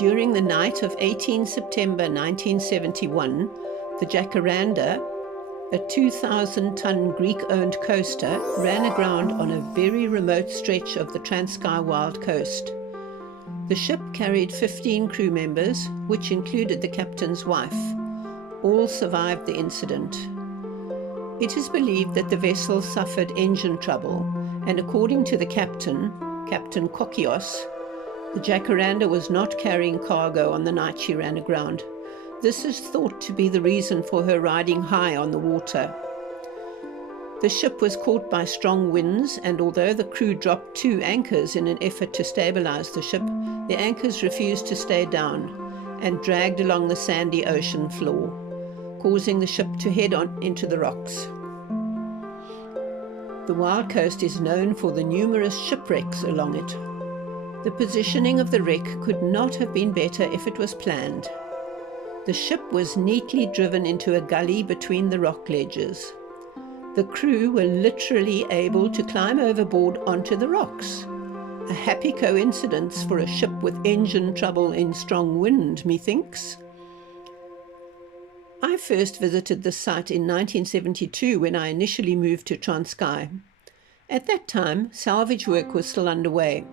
During the night of 18 September 1971, the Jacaranda, a 2,000-ton Greek-owned coaster, ran aground on a very remote stretch of the Transkei Wild Coast. The ship carried 15 crew members, which included the captain's wife. All survived the incident. It is believed that the vessel suffered engine trouble, and according to the captain, Captain Kokios, the Jacaranda was not carrying cargo on the night she ran aground. This is thought to be the reason for her riding high on the water. The ship was caught by strong winds, and although the crew dropped 2 anchors in an effort to stabilize the ship, the anchors refused to stay down and dragged along the sandy ocean floor, causing the ship to head on into the rocks. The Wild Coast is known for the numerous shipwrecks along it. The positioning of the wreck could not have been better if it was planned. The ship was neatly driven into a gully between the rock ledges. The crew were literally able to climb overboard onto the rocks. A happy coincidence for a ship with engine trouble in strong wind, methinks. I first visited this site in 1972 when I initially moved to Transkei. At that time, salvage work was still underway.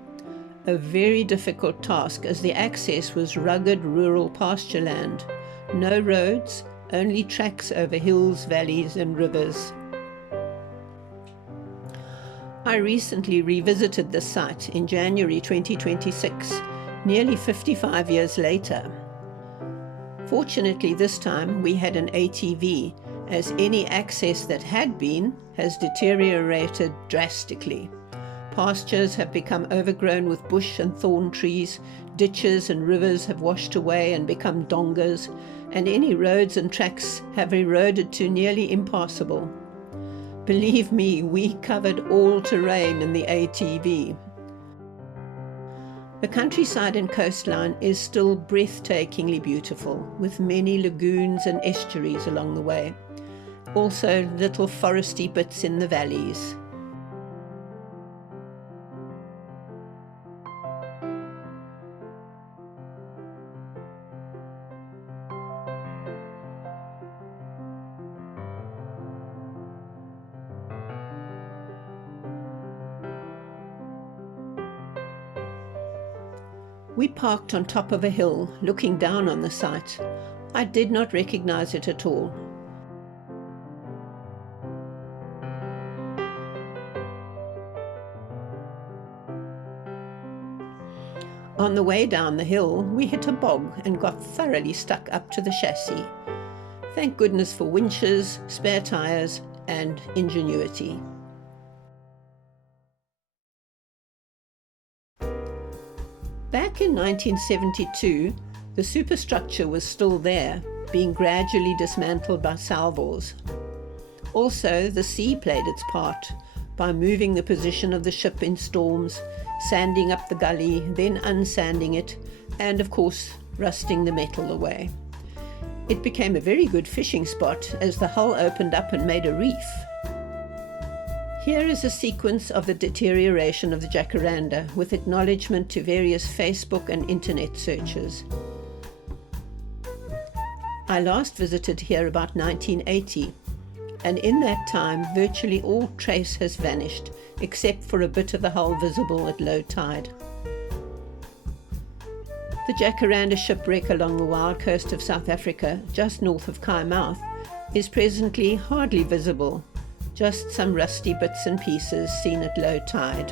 A very difficult task as the access was rugged rural pasture land. No roads, only tracks over hills, valleys and rivers. I recently revisited this site in January 2026, nearly 55 years later. Fortunately, this time we had an ATV, as any access that had been has deteriorated drastically. Pastures have become overgrown with bush and thorn trees, ditches and rivers have washed away and become dongas, and any roads and tracks have eroded to nearly impassable. Believe me, we covered all terrain in the ATV. The countryside and coastline is still breathtakingly beautiful, with many lagoons and estuaries along the way. Also little foresty bits in the valleys. We parked on top of a hill, looking down on the site. I did not recognize it at all. On the way down the hill, we hit a bog and got thoroughly stuck up to the chassis. Thank goodness for winches, spare tires, and ingenuity. Back in 1972, the superstructure was still there, being gradually dismantled by salvors. Also, the sea played its part by moving the position of the ship in storms, sanding up the gully, then unsanding it, and of course, rusting the metal away. It became a very good fishing spot as the hull opened up and made a reef. Here is a sequence of the deterioration of the Jacaranda with acknowledgement to various Facebook and internet searches. I last visited here about 1980, and in that time virtually all trace has vanished, except for a bit of the hull visible at low tide. The Jacaranda shipwreck along the wild coast of South Africa, just north of Khai Mouth, is presently hardly visible, just some rusty bits and pieces seen at low tide.